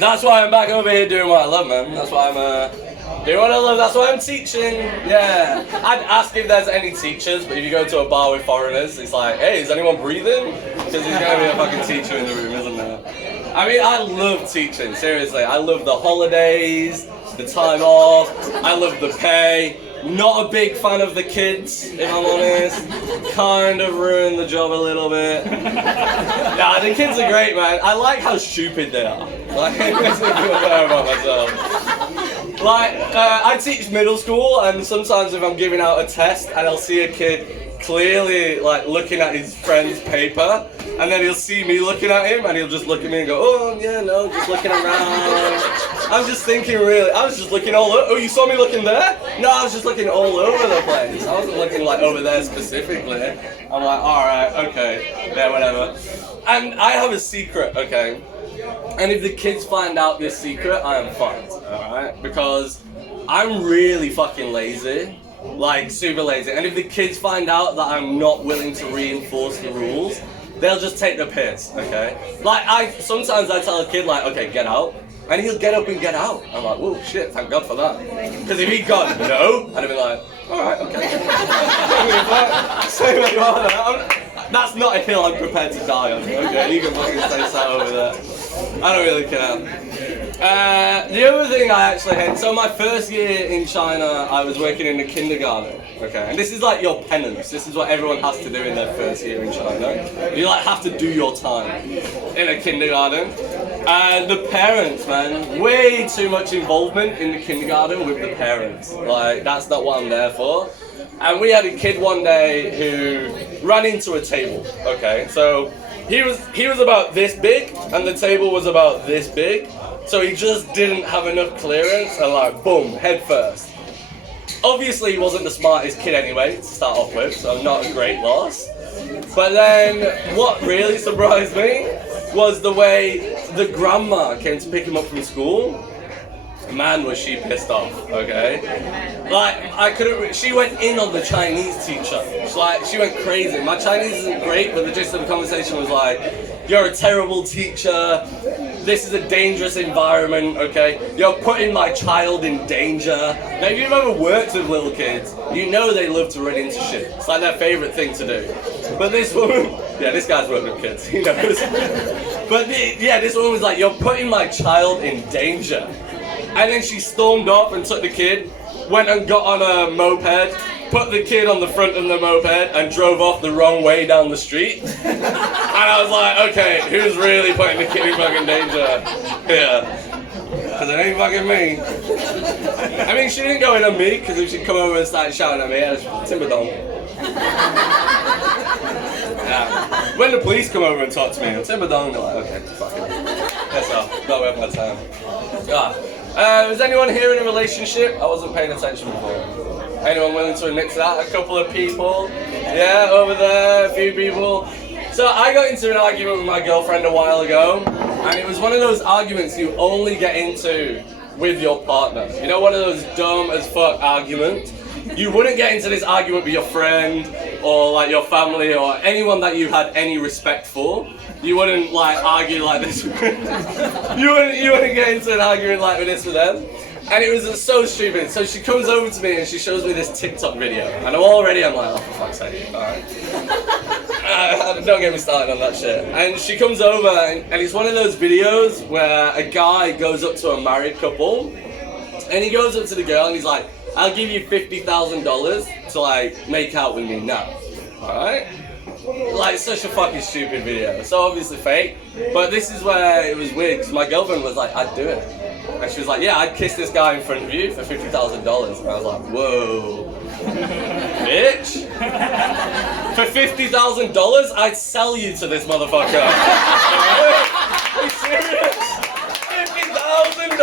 That's why I'm back over here doing what I love, man. That's why I'm doing what I love. That's why I'm teaching. Yeah. I'd ask if there's any teachers, but if you go to a bar with foreigners, it's like, hey, is anyone breathing? Because there's gonna be a fucking teacher in the room, isn't there? I mean, I love teaching. Seriously, I love the holidays, the time off. I love the pay. Not a big fan of the kids, if I'm honest. Kind of ruined the job a little bit. Nah, the kids are great, man. I like how stupid they are. Like, it makes me feel better about myself. Like, I teach middle school, and sometimes if I'm giving out a test and I'll see a kid clearly like looking at his friend's paper, and then he'll see me looking at him and he'll just look at me and go, oh yeah, no, just looking around. I'm just thinking really, I was just looking all over. Oh, you saw me looking there? No, I was just looking all over the place. I wasn't looking like over there specifically. I'm like, alright, okay, yeah, whatever. And I have a secret, okay? And if the kids find out this secret, I am fucked, alright? Because I'm really fucking lazy. Like, super lazy. And if the kids find out that I'm not willing to reinforce the rules, they'll just take the piss, okay? Like, sometimes I tell a kid, like, okay, get out. And he'll get up and get out. I'm like, oh shit, thank God for that. Because if he'd gone, no, I'd have been like, alright, okay. Say what you are there. That's not a hill I'm prepared to die on, okay? You can fucking stay sat over there. I don't really care. The other thing I actually hate, so my first year in China, I was working in a kindergarten, okay? And this is like your penance. This is what everyone has to do in their first year in China. You like have to do your time in a kindergarten. And the parents, man, way too much involvement in the kindergarten with the parents. Like, that's not what I'm there for. And we had a kid one day who ran into a table, okay? So he was about this big, and the table was about this big. So he just didn't have enough clearance, and like, boom, head first. Obviously, he wasn't the smartest kid anyway, to start off with, so not a great loss. But then, what really surprised me was the way the grandma came to pick him up from school. Man, was she pissed off, okay? Like, she went in on the Chinese teacher. She went crazy. My Chinese isn't great, but the gist of the conversation was like, you're a terrible teacher, this is a dangerous environment, okay? You're putting my child in danger. Now, if you've ever worked with little kids, you know they love to run into shit. It's like their favorite thing to do. But this woman, yeah, this guy's worked with kids, he knows. But this woman was like, you're putting my child in danger. And then she stormed off and took the kid, went and got on a moped, put the kid on the front of the moped and drove off the wrong way down the street. And I was like, okay, who's really putting the kid in fucking danger here? Because it ain't fucking me. I mean, she didn't go in on me, because if she'd come over and started shouting at me, I'd timber dong. Yeah. When the police come over and talk to me, I'm timber dong, they're like, okay, fuck it. That's all, not worth my time. Yeah. Was anyone here in a relationship? I wasn't paying attention before. Anyone willing to admit to that? A couple of people. Yeah, over there, a few people. So I got into an argument with my girlfriend a while ago, and it was one of those arguments you only get into with your partner. You know, one of those dumb as fuck arguments. You wouldn't get into this argument with your friend, or like your family, or anyone that you had any respect for. You wouldn't like argue like this. you wouldn't get into an argument like this with them. And it was so stupid. So she comes over to me and she shows me this TikTok video. And I'm like, oh for fuck's sake, alright. Don't get me started on that shit. And she comes over and it's one of those videos where a guy goes up to a married couple. And he goes up to the girl and he's like, I'll give you $50,000 to like make out with me now. Alright? Like, such a fucking stupid video. So obviously fake. But this is where it was weird, because my girlfriend was like, I'd do it. And she was like, yeah, I'd kiss this guy in front of you for $50,000. And I was like, whoa. Bitch. For $50,000, I'd sell you to this motherfucker. Are you serious? $50,000?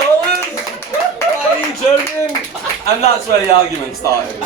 Are you joking? And that's where the argument started.